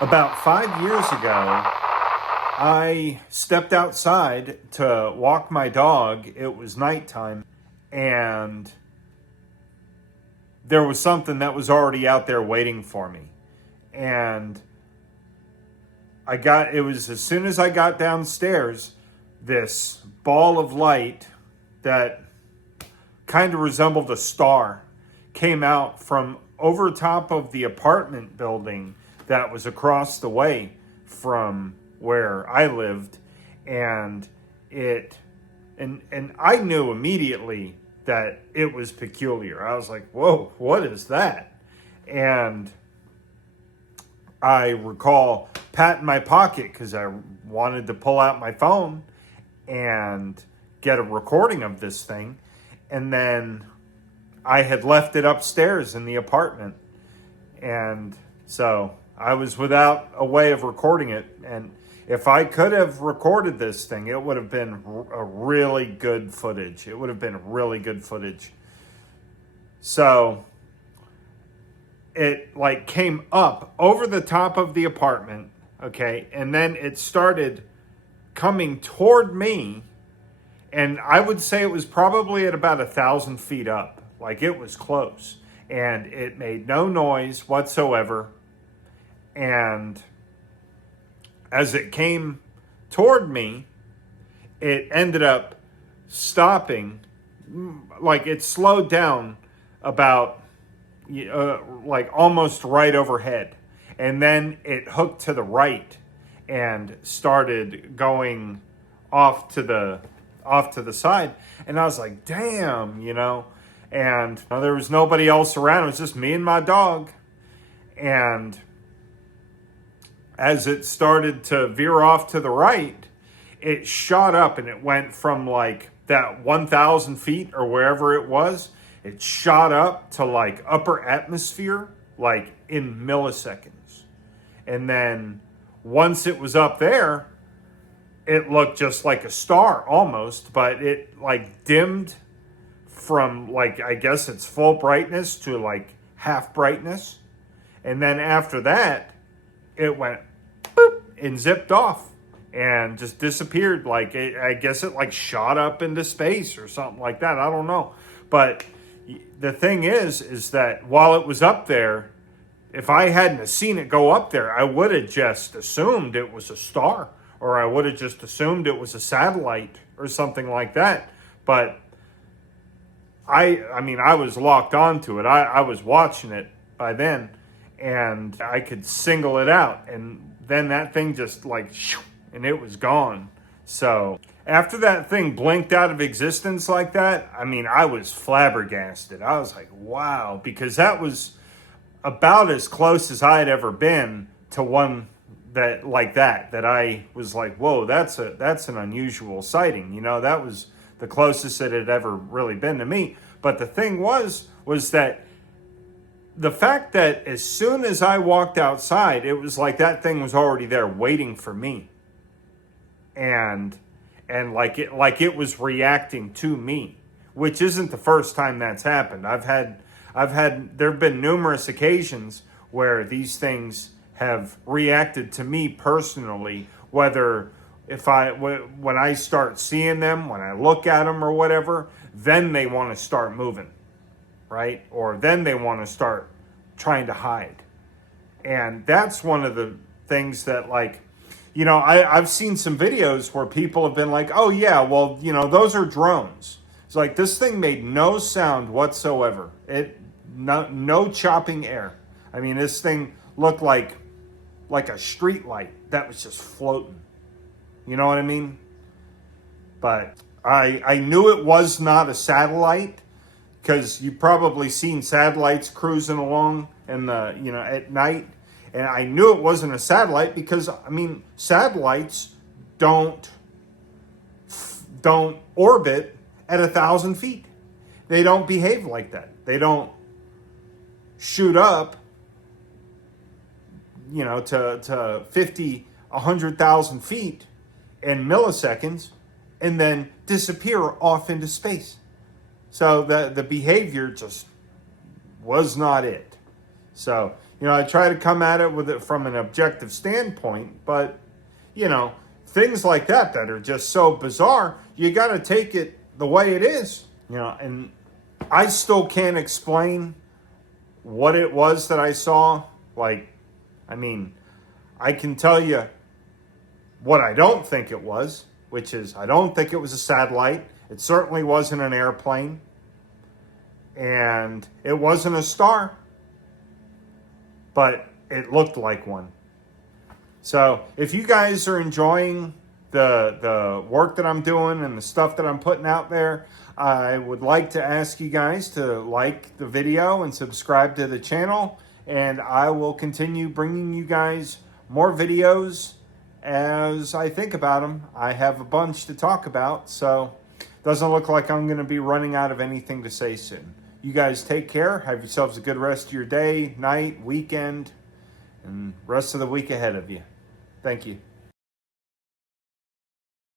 About 5 years ago, I stepped outside to walk my dog. It was nighttime, and there was something that was already out there waiting for me. And it was as soon as I got downstairs, this ball of light that kind of resembled a star came out from over top of the apartment building that was across the way from where I lived, and it and I knew immediately that it was peculiar. I was like, "Whoa, what is that?" And I recall patting my pocket because I wanted to pull out my phone and get a recording of this thing. And then I had left it upstairs in the apartment. And so I was without a way of recording it. And if I could have recorded this thing, it would have been a really good footage. It would have been really good footage. So it like came up over the top of the apartment, okay? And then it started coming toward me, and I would say it was probably at about 1,000 feet up. Like, it was close, and it made no noise whatsoever. And as it came toward me, it ended up stopping. Like, it slowed down about like almost right overhead, and then it hooked to the right and started going off to the side. And I was like, damn, and there was nobody else around. It was just me and my dog. And as it started to veer off to the right, it shot up, and it went from like that 1,000 feet or wherever it was. It shot up to like upper atmosphere, like in milliseconds. And then once it was up there, it looked just like a star almost, but it like dimmed from like, I guess it's full brightness to like half brightness. And then after that, it went boop and zipped off and just disappeared. Like, I guess it like shot up into space or something like that. I don't know. But the thing is that while it was up there, if I hadn't seen it go up there, I would have just assumed it was a star, or I would have just assumed it was a satellite or something like that. But I mean, I was locked onto it. I was watching it by then, and I could single it out. And then that thing just like, and it was gone. So after that thing blinked out of existence like that, I mean, I was flabbergasted. I was like, wow, because that was about as close as I had ever been to one that like that I was like, whoa, that's an unusual sighting. That was the closest it had ever really been to me. But the thing was that the fact that as soon as I walked outside, it was like that thing was already there waiting for me. And like it was reacting to me, which isn't the first time that's happened. There've been numerous occasions where these things have reacted to me personally, whether when I start seeing them, when I look at them or whatever, then they want to start moving, right? Or then they want to start trying to hide. And that's one of the things that, like, I've seen some videos where people have been like, oh yeah, well, those are drones. It's like, this thing made no sound whatsoever. No chopping air. I mean, this thing looked like a street light that was just floating. You know what I mean? But I knew it was not a satellite, because you've probably seen satellites cruising along at night. And I knew it wasn't a satellite because, I mean, satellites don't orbit at 1,000 feet. They don't behave like that. They don't shoot up, to 50, 100,000 feet in milliseconds and then disappear off into space. So the behavior just was not it. So You know, I try to come at it with it from an objective standpoint, but, you know, things like that that are just so bizarre, you got to take it the way it is, you know, and I still can't explain what it was that I saw. Like, I mean, I can tell you what I don't think it was, which is I don't think it was a satellite. It certainly wasn't an airplane. And it wasn't a star. But it looked like one. So if you guys are enjoying the work that I'm doing and the stuff that I'm putting out there, I would like to ask you guys to like the video and subscribe to the channel. And I will continue bringing you guys more videos as I think about them. I have a bunch to talk about, so it doesn't look like I'm going to be running out of anything to say soon. You guys take care. Have yourselves a good rest of your day, night, weekend, and rest of the week ahead of you. Thank you.